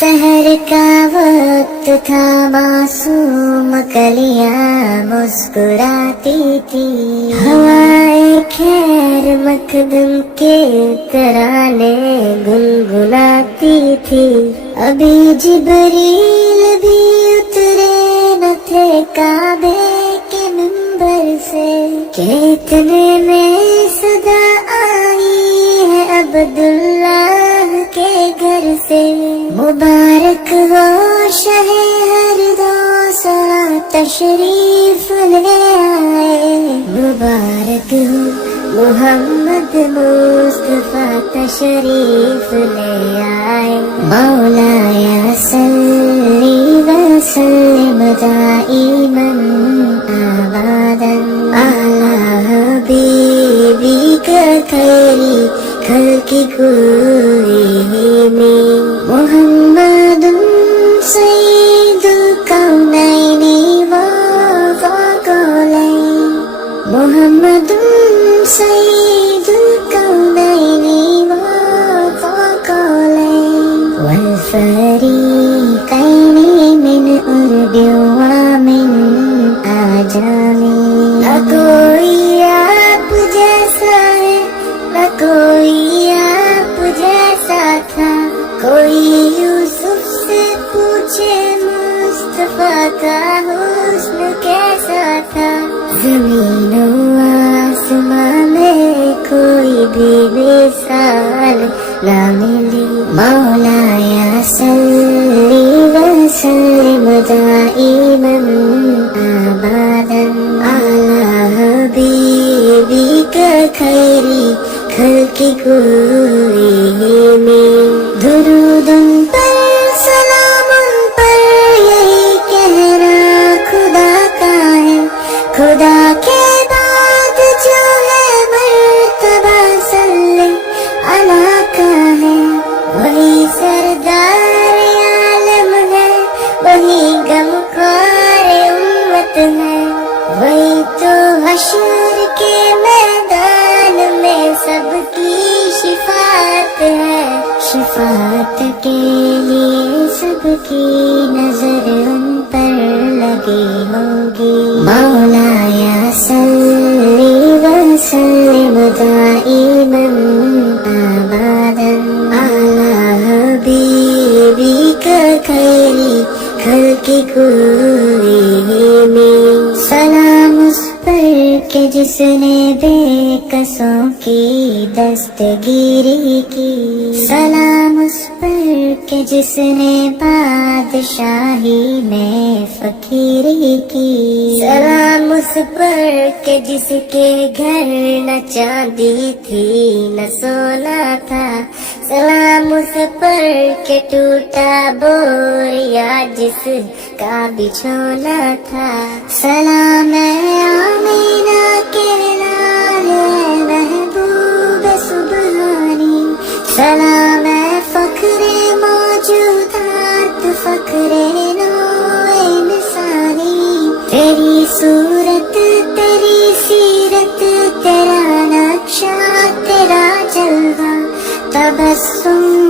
سحر کا وقت تھا، معصوم کلیاں مسکراتی تھی، ہوائیں خیر مقدم کے ترانے گنگناتی تھی، ابھی جبریل بھی اترے نہ تھے کعبے کے منبر سے کہ اتنے میں صدا آئی ہے عبداللہ کے گھر سے، مبارک ہو شہ ہر دو سرا تشریف لے آئے، مبارک ہو محمد مصطفیٰ تشریف لے آئے، مولایا صلی وسلم دائما ابدا علی حبیبک خیری خلق کلہم، محمد سید الکونین والثقلین، محمد سید الکونین والثقلین والفریقین من عرب ومن اعجم، نہ کوئی آپ جیسا ہے، نہ کوئی آپ جیسا تھا، کوئی یوسف سے پوچھے مصطفیٰ کا حسن کیسا تھا، زمین و آسمان میں کوئی بھی مثال نہ ملی، مولایا صلی وسلم دائما ابدا علی حبیبک خیری خلق کلہم، درود ان پر سلام ان پر یہی کہنا خدا کا ہے، خدا کے بعد جو ہے مرتبہ صلی اللہ کا ہے، وہی سردار عالم ہے، وہی غمخوار امت ہے، وہی تو حشر کے میدان میں سب کی شفاعت ہے، شفاعت کے لیے سب کی نظر ان پر لگی ہوگی، مولایا صلی وسلم دائما ابدا علی حبیبک خیری خلق کلہم، سلام اس پر کہ جس نے بے کسوں کی دستگیری کی، سلام اس پر کہ جس نے بادشاہی میں فقیری کی، سلام اس پر کہ جس کے گھر نہ چاندی تھی نہ سونا تھا، سلام اس پر کہ ٹوٹا بوریا جس کا بچھونا تھا، سلام آمینہ کے لال محبوب سبحانی، سلام فخر موجودات فخر نوع انسانی، تیری صورت تیری سیرت تیرا نقشہ تیرا جلوہ، تبسم